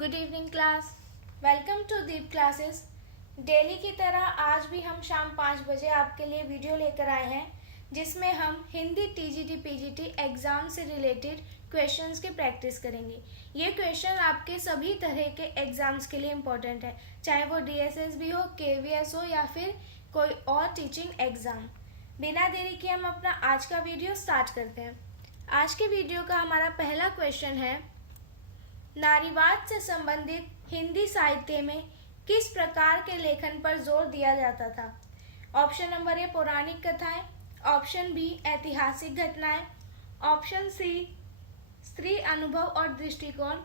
Good evening class. Welcome to Deep classes. Daily की तरह आज भी हम शाम 5 बजे आपके लिए वीडियो लेकर आए हैं, जिसमें हम हिंदी टीजीटी पीजीटी एग्ज़ाम से रिलेटेड क्वेश्चंस की प्रैक्टिस करेंगे। ये क्वेश्चन आपके सभी तरह के एग्ज़ाम्स के लिए इम्पोर्टेंट है, चाहे वो डीएसएस भी हो, केवीएस हो या फिर कोई और टीचिंग एग्ज़ाम। बिना देरी के हम अपना आज का वीडियो स्टार्ट करते हैं। आज के वीडियो का हमारा पहला क्वेश्चन है, नारीवाद से संबंधित हिंदी साहित्य में किस प्रकार के लेखन पर जोर दिया जाता था? ऑप्शन नंबर ए पौराणिक कथाएं, ऑप्शन बी ऐतिहासिक घटनाएं, ऑप्शन सी स्त्री अनुभव और दृष्टिकोण,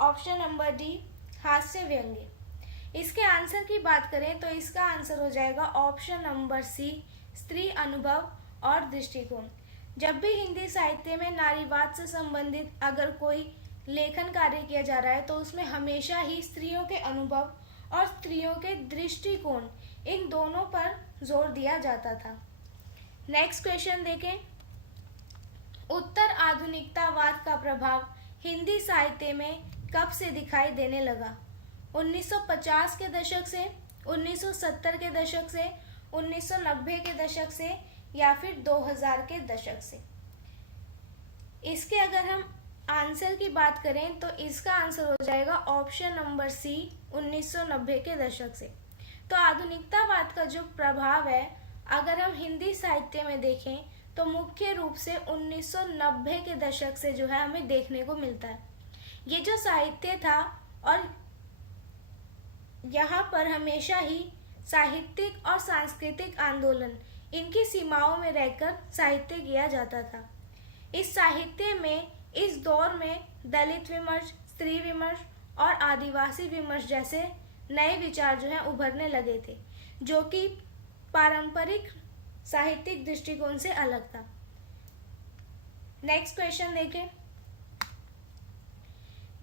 ऑप्शन नंबर डी हास्य व्यंग्य। इसके आंसर की बात करें तो इसका आंसर हो जाएगा ऑप्शन नंबर सी स्त्री अनुभव और दृष्टिकोण। जब भी हिंदी साहित्य में नारीवाद से संबंधित अगर कोई लेखन कार्य किया जा रहा है तो उसमें हमेशा ही स्त्रियों के अनुभव और स्त्रियों के दृष्टिकोण, इन दोनों पर जोर दिया जाता था। नेक्स्ट क्वेश्चन देखें, उत्तर आधुनिकतावाद का प्रभाव हिंदी साहित्य में कब से दिखाई देने लगा? 1950 के दशक से, 1970 के दशक से, 1990 के दशक से या फिर 2000 के दशक से? इसके अगर हम आंसर की बात करें तो इसका आंसर हो जाएगा ऑप्शन नंबर सी 1990 के दशक से। तो आधुनिकतावाद का जो प्रभाव है अगर हम हिंदी साहित्य में देखें तो मुख्य रूप से 1990 के दशक से जो है हमें देखने को मिलता है। ये जो साहित्य था और यहाँ पर हमेशा ही साहित्यिक और सांस्कृतिक आंदोलन, इनकी सीमाओं में रहकर साहित्य किया जाता था। इस साहित्य में इस दौर में दलित विमर्श, स्त्री विमर्श और आदिवासी विमर्श जैसे नए विचार जो हैं उभरने लगे थे, जो कि पारंपरिक साहित्यिक दृष्टिकोण से अलग था। नेक्स्ट क्वेश्चन देखें,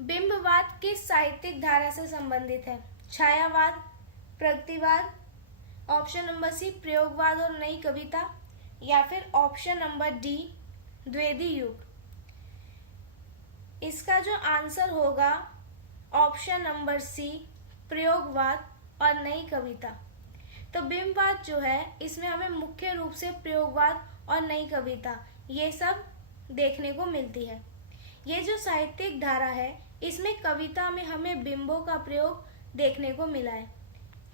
बिंबवाद किस साहित्यिक धारा से संबंधित है? छायावाद, प्रगतिवाद, ऑप्शन नंबर सी प्रयोगवाद और नई कविता, या फिर ऑप्शन नंबर डी द्विवेदी युग। इसका जो आंसर होगा ऑप्शन नंबर सी प्रयोगवाद और नई कविता। तो बिंबवाद जो है इसमें हमें मुख्य रूप से प्रयोगवाद और नई कविता ये सब देखने को मिलती है। ये जो साहित्यिक धारा है इसमें कविता में हमें बिंबों का प्रयोग देखने को मिला है।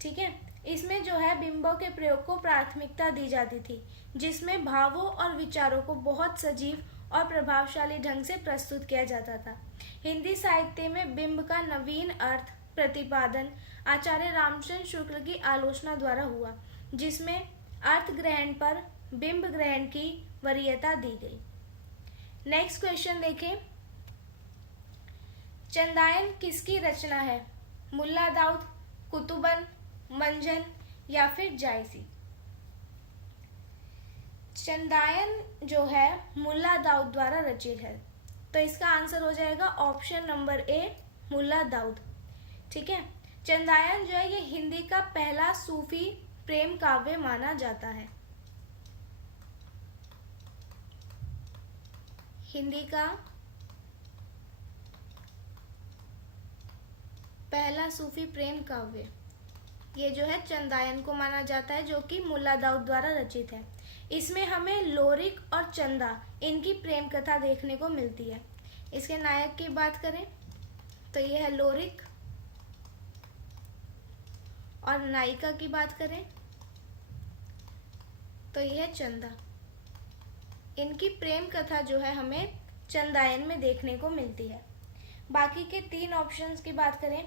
ठीक है, इसमें जो है बिंबों के प्रयोग को प्राथमिकता दी जाती थी, जिसमें भावों और विचारों को बहुत सजीव और प्रभावशाली ढंग से प्रस्तुत किया जाता था। हिंदी साहित्य में बिंब का नवीन अर्थ प्रतिपादन आचार्य रामचंद्र शुक्ल की आलोचना द्वारा हुआ, जिसमें अर्थ ग्रहण पर बिंब ग्रहण की वरीयता दी गई। नेक्स्ट क्वेश्चन देखें, चंदायन किसकी रचना है? मुल्ला दाऊद, कुतुबन, मंजन या फिर जायसी? चंदायन जो है मुल्ला दाऊद द्वारा रचित है, तो इसका आंसर हो जाएगा ऑप्शन नंबर ए मुल्ला दाऊद। ठीक है, चंदायन जो है ये हिंदी का पहला सूफी प्रेम काव्य माना जाता है। हिंदी का पहला सूफी प्रेम काव्य ये जो है चंदायन को माना जाता है, जो कि मुल्ला दाऊद द्वारा रचित है। इसमें हमें लोरिक और चंदा इनकी प्रेम कथा देखने को मिलती है। इसके नायक की बात करें तो यह है लोरिक, और नायिका की बात करें तो यह है चंदा। इनकी प्रेम कथा जो है हमें चंदायन में देखने को मिलती है। बाकी के 3 ऑप्शंस की बात करें,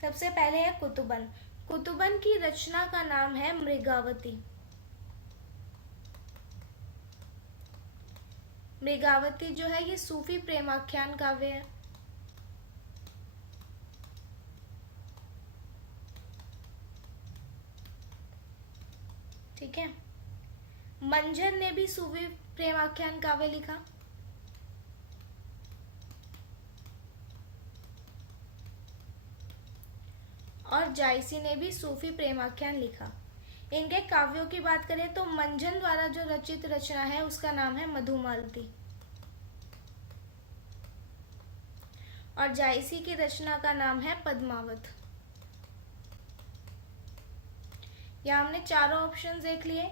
सबसे पहले है कुतुबन। कुतुबन की रचना का नाम है मृगावती। मृगावती जो है ये सूफी प्रेमाख्यान काव्य है। ठीक है, मंजर ने भी सूफी प्रेमाख्यान काव्य लिखा। और जायसी ने भी सूफी प्रेमाख्यान लिखा। इनके काव्यों की बात करें तो मंजन द्वारा जो रचित रचना है उसका नाम है मधुमालती, और जायसी की रचना का नाम है पद्मावत। यहाँ हमने चारों ऑप्शन देख लिए।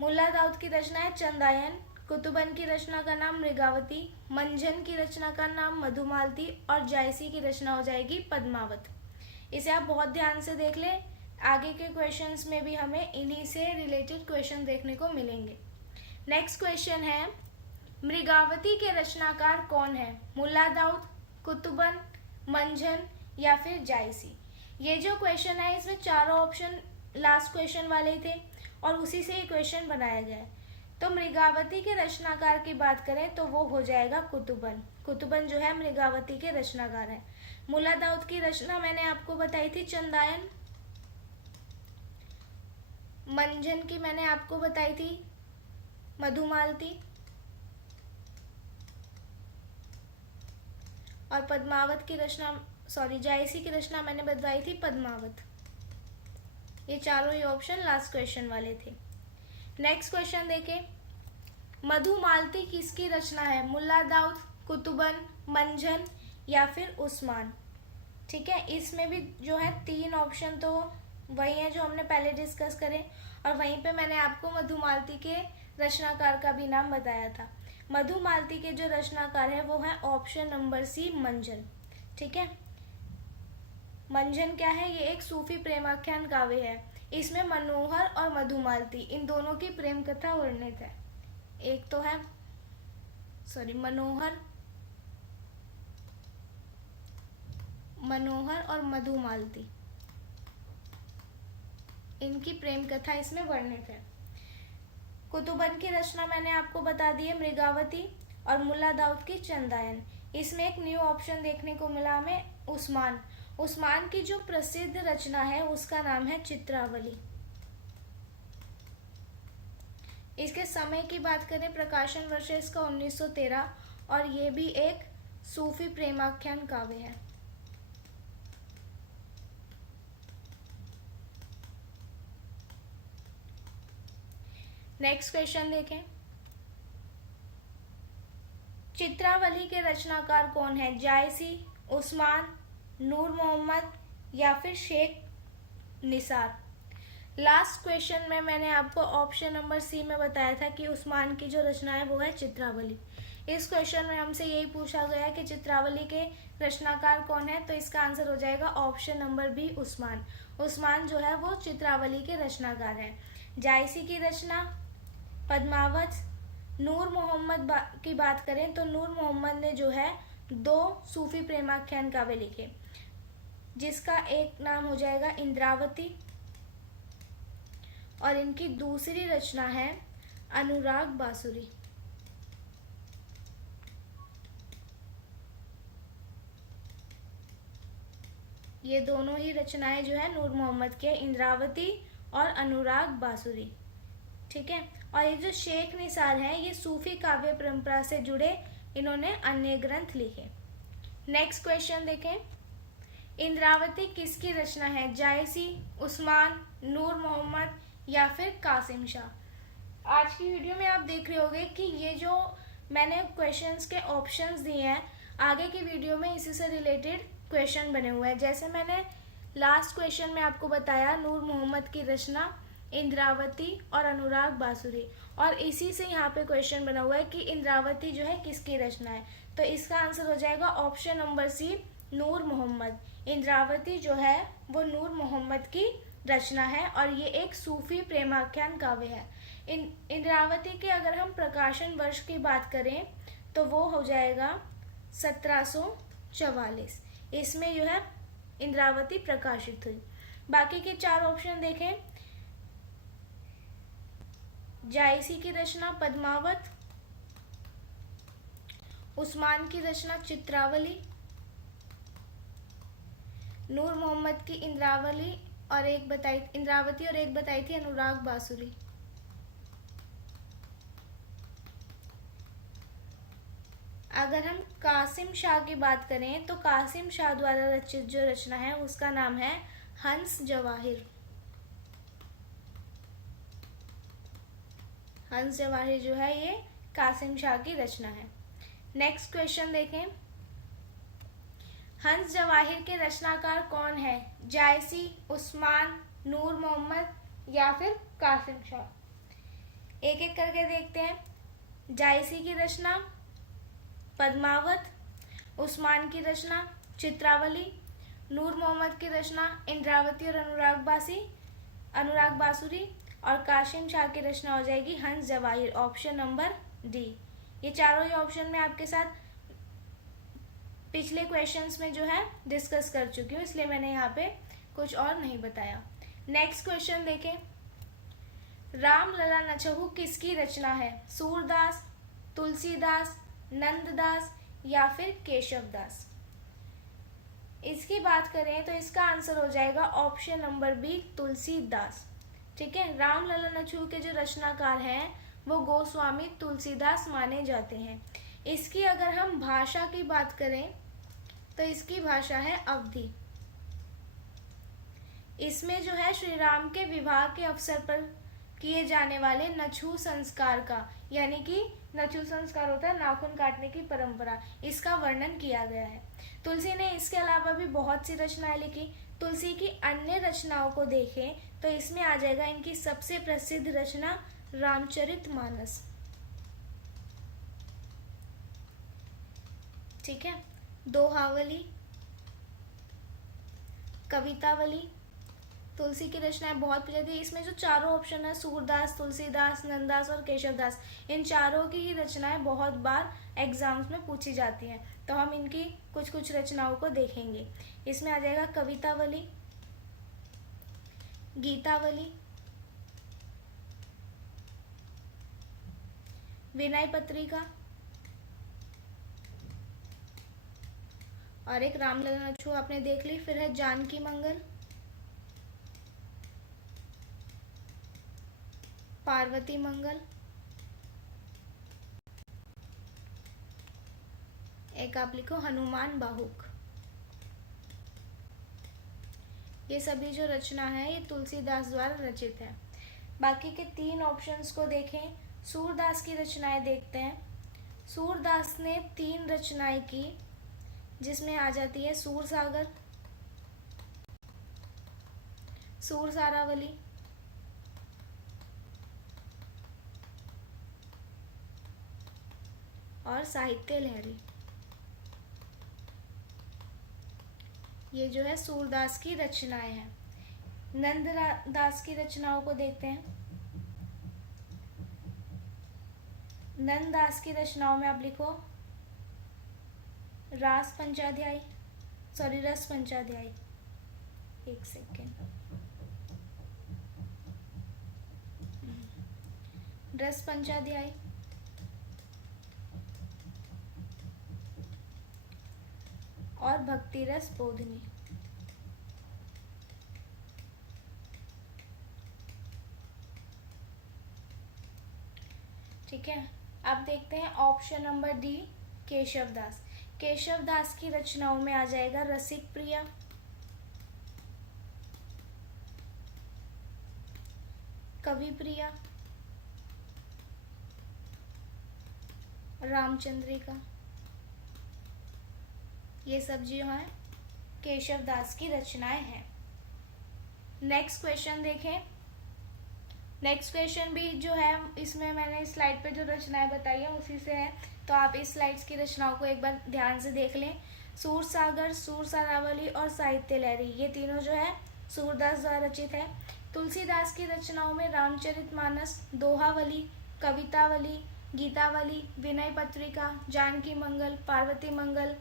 मुल्ला दाऊद की रचना है चंदायन, कुतुबन की रचना का नाम मृगावती, मंजन की रचना का नाम मधुमालती और जायसी की रचना हो जाएगी पद्मावत। इसे आप बहुत ध्यान से देख लें, आगे के क्वेश्चंस में भी हमें इन्हीं से रिलेटेड क्वेश्चन देखने को मिलेंगे। नेक्स्ट क्वेश्चन है, मृगावती के रचनाकार कौन है? मुल्ला दाऊद, कुतुबन, मंजन या फिर जायसी। ये जो क्वेश्चन है इसमें चारों ऑप्शन लास्ट क्वेश्चन वाले थे और उसी से ये क्वेश्चन बनाया गया है। तो मृगावती के रचनाकार की बात करें तो वो हो जाएगा कुतुबन। कुतुबन जो है मृगावती के रचनाकार है। मुल्ला दाऊद की रचना मैंने आपको बताई थी चंदायन, मंजन की मैंने आपको बताई थी मधुमालती और पद्मावत की रचना जायसी की रचना मैंने बताई थी पद्मावत। ये चारों ही ऑप्शन लास्ट क्वेश्चन वाले थे। नेक्स्ट क्वेश्चन देखें, मधुमालती किसकी रचना है? मुल्ला दाऊद, कुतुबन, मंजन या फिर उस्मान। ठीक है, इसमें भी जो है तीन ऑप्शन तो वही है जो हमने पहले डिस्कस करे और वहीं पे मैंने आपको मधुमालती के रचनाकार का भी नाम बताया था। मधुमालती के जो रचनाकार है वो है ऑप्शन नंबर सी मंजन। ठीक है, मंजन क्या है? ये एक सूफी प्रेमाख्यान काव्य है। इसमें मनोहर और मधुमालती इन दोनों की प्रेम कथा वर्णित है। एक तो है मनोहर और मधुमालती, इनकी प्रेम कथा इसमें वर्णित है। कुतुबन की रचना मैंने आपको बता दी है मृगावती और मुल्ला दाऊद की चंदायन। इसमें एक न्यू ऑप्शन देखने को मिला हमें उस्मान। उस्मान की जो प्रसिद्ध रचना है उसका नाम है चित्रावली। इसके समय की बात करें, प्रकाशन वर्ष है इसका 1913 और ये भी एक सूफी प्रेमाख्यान काव्य है। नेक्स्ट क्वेश्चन देखें, चित्रावली के रचनाकार कौन है? जायसी, उस्मान, नूर मोहम्मद या फिर शेख निसार। लास्ट क्वेश्चन में मैंने आपको ऑप्शन नंबर सी में बताया था कि उस्मान की जो रचना है वो है चित्रावली। इस क्वेश्चन में हमसे यही पूछा गया है कि चित्रावली के रचनाकार कौन है, तो इसका आंसर हो जाएगा option number B Usman. Usman जो है वो चित्रावली के रचनाकार है। जायसी की रचना पद्मावत। नूर मोहम्मद की बात करें तो नूर मोहम्मद ने जो है 2 सूफी प्रेमाख्यान काव्य लिखे, जिसका एक नाम हो जाएगा इंद्रावती और इनकी दूसरी रचना है अनुराग बासुरी। ये दोनों ही रचनाएं जो है नूर मोहम्मद के, इंद्रावती और अनुराग बासुरी। ठीक है, और ये जो शेख निसार हैं ये सूफी काव्य परंपरा से जुड़े इन्होंने अन्य ग्रंथ लिखे। नेक्स्ट क्वेश्चन देखें, इंद्रावती किसकी रचना है? जायसी, उस्मान, नूर मोहम्मद या फिर कासिम शाह। आज की वीडियो में आप देख रहे होंगे कि ये जो मैंने क्वेश्चंस के ऑप्शंस दिए हैं, आगे की वीडियो में इसी से रिलेटेड क्वेश्चन बने हुए हैं। जैसे मैंने लास्ट क्वेश्चन में आपको बताया नूर मोहम्मद की रचना इंद्रावती और अनुराग बासुरी, और इसी से यहाँ पे क्वेश्चन बना हुआ है कि इंद्रावती जो है किसकी रचना है, तो इसका आंसर हो जाएगा ऑप्शन नंबर सी नूर मोहम्मद। इंद्रावती जो है वो नूर मोहम्मद की रचना है और ये एक सूफी प्रेमाख्यान काव्य है। इंद्रावती के अगर हम प्रकाशन वर्ष की बात करें तो वो हो जाएगा 1744। इसमें जो है इंद्रावती प्रकाशित हुई। बाकी के 4 ऑप्शन देखें, जायसी की रचना पद्मावत, उस्मान की रचना चित्रावली, नूर मोहम्मद की इंद्रावती और एक बताई थी अनुराग बासुरी। अगर हम कासिम शाह की बात करें तो कासिम शाह द्वारा रचित जो रचना है उसका नाम है हंस जवाहिर। हंस जवाहिर जो है ये कासिम शाह की रचना है। नेक्स्ट क्वेश्चन देखें, हंस जवाहिर के रचनाकार कौन है? जायसी, उस्मान, नूर मोहम्मद या फिर कासिम शाह। एक एक करके देखते हैं। जायसी की रचना पद्मावत, उस्मान की रचना चित्रावली, नूर मोहम्मद की रचना इंद्रावती और अनुराग बासुरी और कासिम शाह की रचना हो जाएगी हंस जवाहिर। Option number D. ये चारों ही ऑप्शन में आपके साथ पिछले क्वेश्चंस में जो है डिस्कस कर चुकी हूँ, इसलिए मैंने यहाँ पे कुछ और नहीं बताया। नेक्स्ट क्वेश्चन देखें। रामलला नछहु किसकी रचना है? सूरदास, तुलसीदास, नंददास या फिर केशवदास। इसकी बात करें तो इसका आंसर हो जाएगा ऑप्शन नंबर बी, तुलसीदास। ठीक है, रामलला नछहु के जो रचनाकार हैं वो गोस्वामी तुलसीदास माने जाते हैं। इसकी अगर हम भाषा की बात करें तो इसकी भाषा है अवधी। इसमें जो है श्री राम के विवाह के अवसर पर किए जाने वाले नछहु संस्कार का, यानी कि नछहु संस्कार होता है नाखून काटने की परंपरा, इसका वर्णन किया गया है। तुलसी ने इसके अलावा भी बहुत सी रचनाएं लिखी। तुलसी की अन्य रचनाओं को देखें तो इसमें आ जाएगा इनकी सबसे प्रसिद्ध रचना रामचरितमानस। ठीक है, दोहावली, कवितावली, तुलसी की रचनाएं बहुत प्रसिद्ध है। इसमें जो चारों ऑप्शन है सूरदास, तुलसीदास, नंददास और केशवदास, इन चारों की ही रचनाएं बहुत बार एग्जाम्स में पूछी जाती हैं। तो हम इनकी कुछ कुछ रचनाओं को देखेंगे। इसमें आ जाएगा कवितावली, गीतावली, विनय पत्रिका और एक रामलला नछहु आपने देख ली। फिर है जानकी मंगल, पार्वती मंगल, एक आप लिखो हनुमान बाहुक। ये सभी जो रचना है ये तुलसीदास द्वारा रचित है। बाकी के तीन ऑप्शंस को देखें। सूरदास की रचनाएं देखते हैं। सूरदास ने 3 रचनाएं की, जिसमें आ जाती है सूरसागर, सूरसारावली और साहित्य लहरी। ये जो है सूरदास की रचनाएं हैं। नंददास की रचनाओं को देखते हैं। नंददास की रचनाओं में आप लिखो रस पंचाध्यायी। एक सेकेंड, रस पंचाध्यायी, और भक्ति रस बोधनी। ठीक है, अब देखते हैं option number D, Keshavdas. Keshavdas की रचनाओं में आ जाएगा रसिक प्रिया, कवि प्रिया, रामचंद्रिका। ये सब जो है केशवदास की रचनाएं हैं। नेक्स्ट क्वेश्चन देखें। नेक्स्ट क्वेश्चन भी जो है इसमें मैंने स्लाइड पे जो रचनाएं बताई है उसी से है, तो आप इस स्लाइड्स की रचनाओं को एक बार ध्यान से देख लें। सूरसागर, सूरसारावली और साहित्य लहरी, ये तीनों जो है सूरदास द्वारा रचित है। तुलसीदास की रचनाओं में रामचरितमानस, दोहावली, कवितावली, गीतावली, विनय पत्रिका, जानकी मंगल, पार्वती मंगल,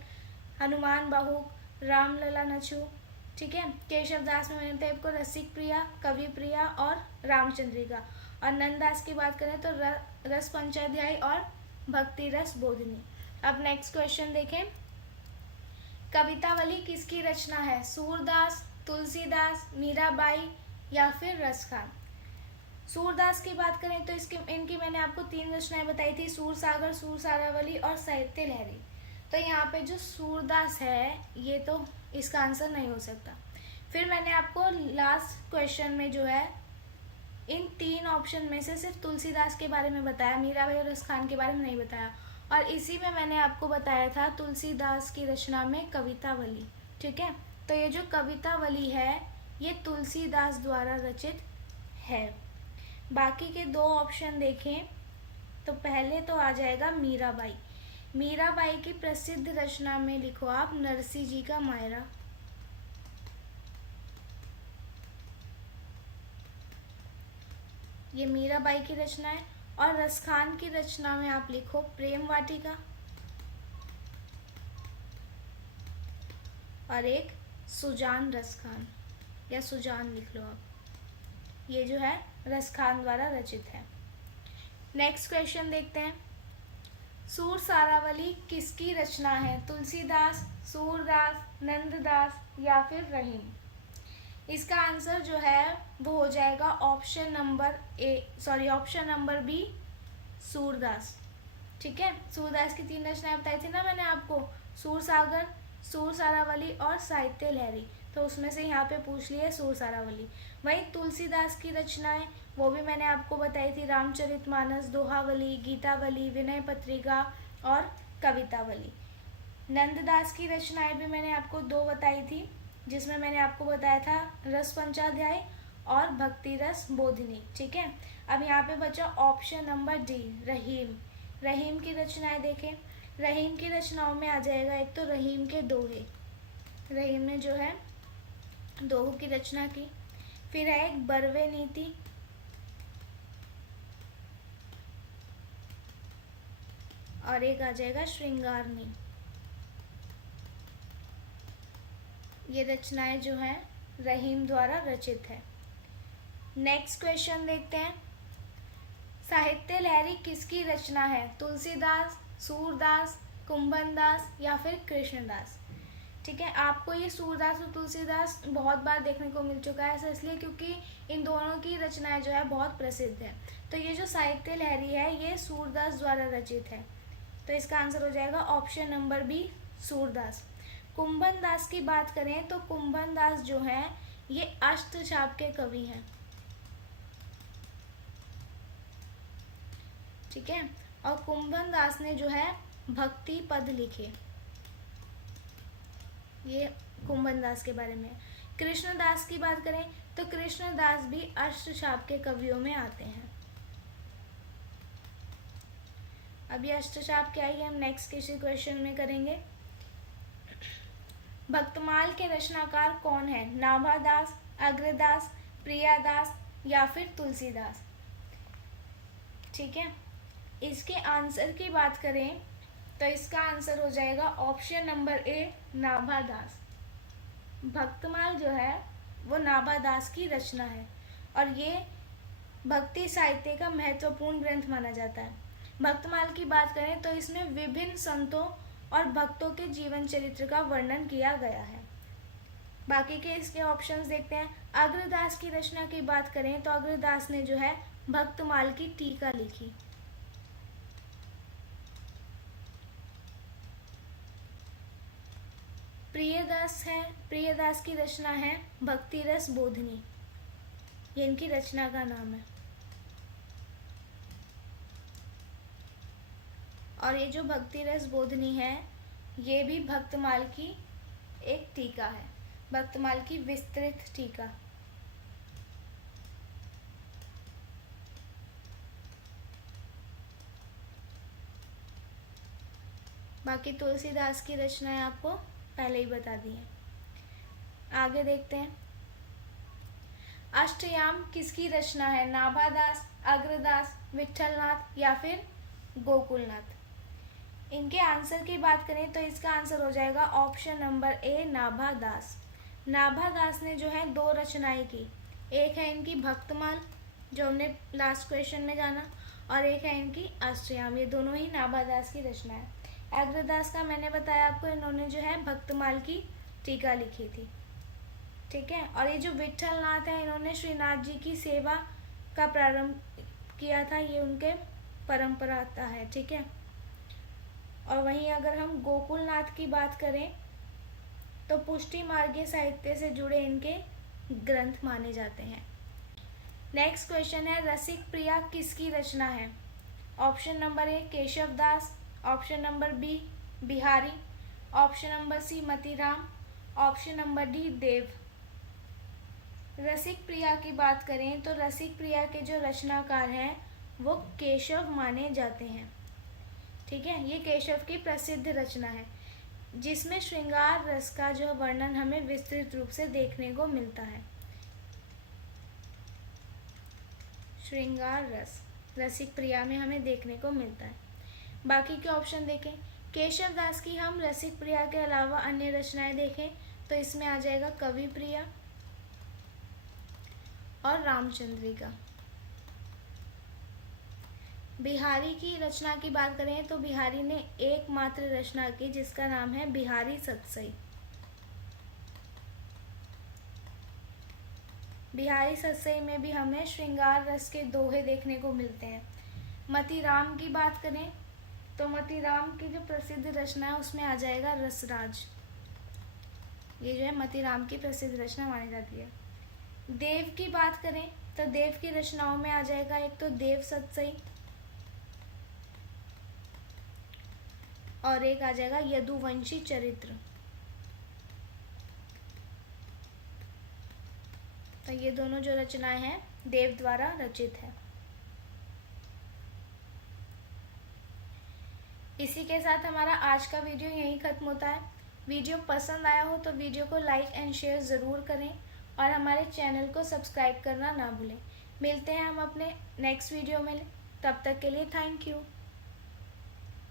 हनुमान बाहुक, रामलला नछहु। ठीक है, केशवदास में मैंने आपको रसिक प्रिया, कवि प्रिया और रामचंद्रिका। और नंददास की बात करें तो रस पंचाध्यायी और भक्ति रस बोधनी। अब नेक्स्ट क्वेश्चन देखें। कवितावली किसकी रचना है? सूरदास, तुलसीदास, मीराबाई या फिर रसखान। सूरदास की बात करें तो इनकी मैंने आपको 3 रचनाएं बताई थी, सूरसागर, सूरसारावली और साहित्य लहरी। तो यहाँ पे जो सूरदास है ये तो इसका आंसर नहीं हो सकता। फिर मैंने आपको लास्ट क्वेश्चन में जो है इन 3 ऑप्शन में से सिर्फ तुलसीदास के बारे में बताया, मीराबाई और रसखान के बारे में नहीं बताया। और इसी में मैंने आपको बताया था तुलसीदास की रचना में कवितावली। ठीक है, तो ये जो कवितावली है ये तुलसीदास द्वारा रचित है। बाकी के दो ऑप्शन देखें तो पहले तो आ जाएगा मीराबाई। मीराबाई की प्रसिद्ध रचना में लिखो आप नरसी जी का मायरा। ये मीराबाई की रचना है। और रसखान की रचना में आप लिखो प्रेम वाटिका। और एक सुजान रसखान या सुजान लिख लो आप। ये जो है रसखान द्वारा रचित है। नेक्स्ट क्वेश्चन देखते हैं। सूर सारावली किसकी रचना है? तुलसीदास, सूरदास, नंददास या फिर रहीम? इसका आंसर जो है वो हो जाएगा ऑप्शन नंबर बी, सूरदास। ठीक है, सूरदास की 3 रचनाएं बताई थी ना मैंने आपको, सूर सागर, सूर सारावली और साहित्य लहरी। तो उसमें से यहाँ पे पूछ लिया सूर सारावली। वहीं तुलसीदास की रचनाएं वो भी मैंने आपको बताई थी, रामचरितमानस, दोहावली, गीतावली, विनय पत्रिका और कवितावली। नंददास की रचनाएं भी मैंने आपको 2 बताई थी, जिसमें मैंने आपको बताया था रस पंचाध्याय और भक्ति रस बोधिनी। ठीक है, अब यहाँ पे बचा ऑप्शन नंबर डी, रहीम। रहीम की रचनाएं देखें। रहीम की रचनाओं में आ जाएगा एक तो रहीम के दोहे। रहीम ने जो है दोहों की रचना की। फिर है एक बरवे नीति, और एक आ जाएगा श्रृंगारनी। ये रचनाएं जो हैं रहीम द्वारा रचित है। नेक्स्ट क्वेश्चन देखते हैं। साहित्य लहरी किसकी रचना है? तुलसीदास, सूरदास, कुंभनदास या फिर कृष्णदास? ठीक है, आपको ये सूरदास और तुलसीदास बहुत बार देखने को मिल चुका है। ऐसा इसलिए क्योंकि इन दोनों की रचनाएं जो है बहुत प्रसिद्ध है। तो ये जो साहित्य लहरी है ये सूरदास द्वारा रचित है। तो इसका आंसर हो जाएगा option number B, Surdas. Kumbhandas की बात करें तो कुंभनदास जो है ये अष्टचाप के कवि हैं। ठीक है, और कुंभनदास ने जो है भक्ति पद लिखे। ये कुंभनदास के बारे में। कृष्णदास की बात करें तो कृष्णदास भी अष्टचाप के कवियों में आते हैं। अभी अष्टचाप क्या है हम नेक्स्ट किसी क्वेश्चन में करेंगे। भक्तमाल के रचनाकार कौन है? नाभादास, अग्रदास, प्रियादास या फिर तुलसीदास? ठीक है, इसके आंसर की बात करें तो इसका आंसर हो जाएगा ऑप्शन नंबर ए, नाभादास। भक्तमाल जो है वो नाभादास की रचना है और ये भक्ति साहित्य का महत्वपूर्ण ग्रंथ माना जाता है। भक्तमाल की बात करें तो इसमें विभिन्न संतों और भक्तों के जीवन चरित्र का वर्णन किया गया है। बाकी के इसके ऑप्शंस देखते हैं। अग्रदास की रचना की बात करें तो अग्रदास ने जो है भक्तमाल की टीका लिखी। प्रियदास की रचना है भक्ति रस बोधिनी, ये इनकी रचना का नाम है। और ये जो भक्ति रस बोधिनी है ये भी भक्तमाल की एक टीका है, भक्तमाल की विस्तृत टीका। बाकी तुलसीदास की रचनाएं आपको पहले ही बता दी हैं। आगे देखते हैं। अष्टयाम किसकी रचना है? नाभादास, अग्रदास, विट्ठलनाथ या फिर गोकुलनाथ? इनके आंसर की बात करें तो इसका आंसर हो जाएगा ऑप्शन नंबर ए, नाभादास। नाभादास ने जो है 2 रचनाएं की। एक है इनकी भक्तमाल जो हमने लास्ट क्वेश्चन में जाना, और एक है इनकी अष्टयाम। ये दोनों ही नाभादास की रचना है। अग्रदास का मैंने बताया आपको, इन्होंने जो है भक्तमाल की टीका लिखी थी। ठीक है, और ये जो विट्ठलनाथ है इन्होंने श्रीनाथ जी की सेवा का प्रारंभ किया था, ये उनके परंपरा आता है। ठीक है, और वहीं अगर हम गोकुलनाथ की बात करें तो पुष्टि मार्गीय साहित्य से जुड़े इनके ग्रंथ माने जाते हैं। नेक्स्ट क्वेश्चन है, रसिक प्रिया किसकी रचना है? Option number A, Keshav Das, option number B Bihari, option number C Matiram, option number D Dev. Rasik Priya की बात करें तो रसिक प्रिया के जो रचनाकार हैं वो केशव माने जाते हैं। ठीक है, ये केशव की प्रसिद्ध रचना है जिसमें श्रृंगार रस का जो वर्णन हमें विस्तृत रूप से देखने को मिलता है। श्रृंगार रस रसिक प्रिया में हमें देखने को मिलता है। बाकी के ऑप्शन देखें, केशव दास की हम रसिक प्रिया के अलावा अन्य रचनाएं देखें तो इसमें आ जाएगा कवि प्रिया और रामचंद्रिका। बिहारी की रचना की बात करें तो बिहारी ने एकमात्र रचना की जिसका नाम है बिहारी सतसई। बिहारी सतसई में भी हमें श्रृंगार रस के दोहे देखने को मिलते हैं। मतीराम की बात करें तो मतीराम की जो प्रसिद्ध रचना है उसमें आ जाएगा रसराज। ये जो है मतीराम की प्रसिद्ध रचना मानी जाती है। देव की बात करें तो देव की रचनाओं में आ जाएगा एक तो देव सतसई और एक आ जाएगा यदुवंशी चरित्र। तो ये दोनों जो रचनाएं हैं देव द्वारा रचित है। इसी के साथ हमारा आज का वीडियो यहीं खत्म होता है। वीडियो पसंद आया हो तो वीडियो को लाइक एंड शेयर ज़रूर करें और हमारे चैनल को सब्सक्राइब करना ना भूलें। मिलते हैं हम अपने नेक्स्ट वीडियो में, तब तक के लिए थैंक यू।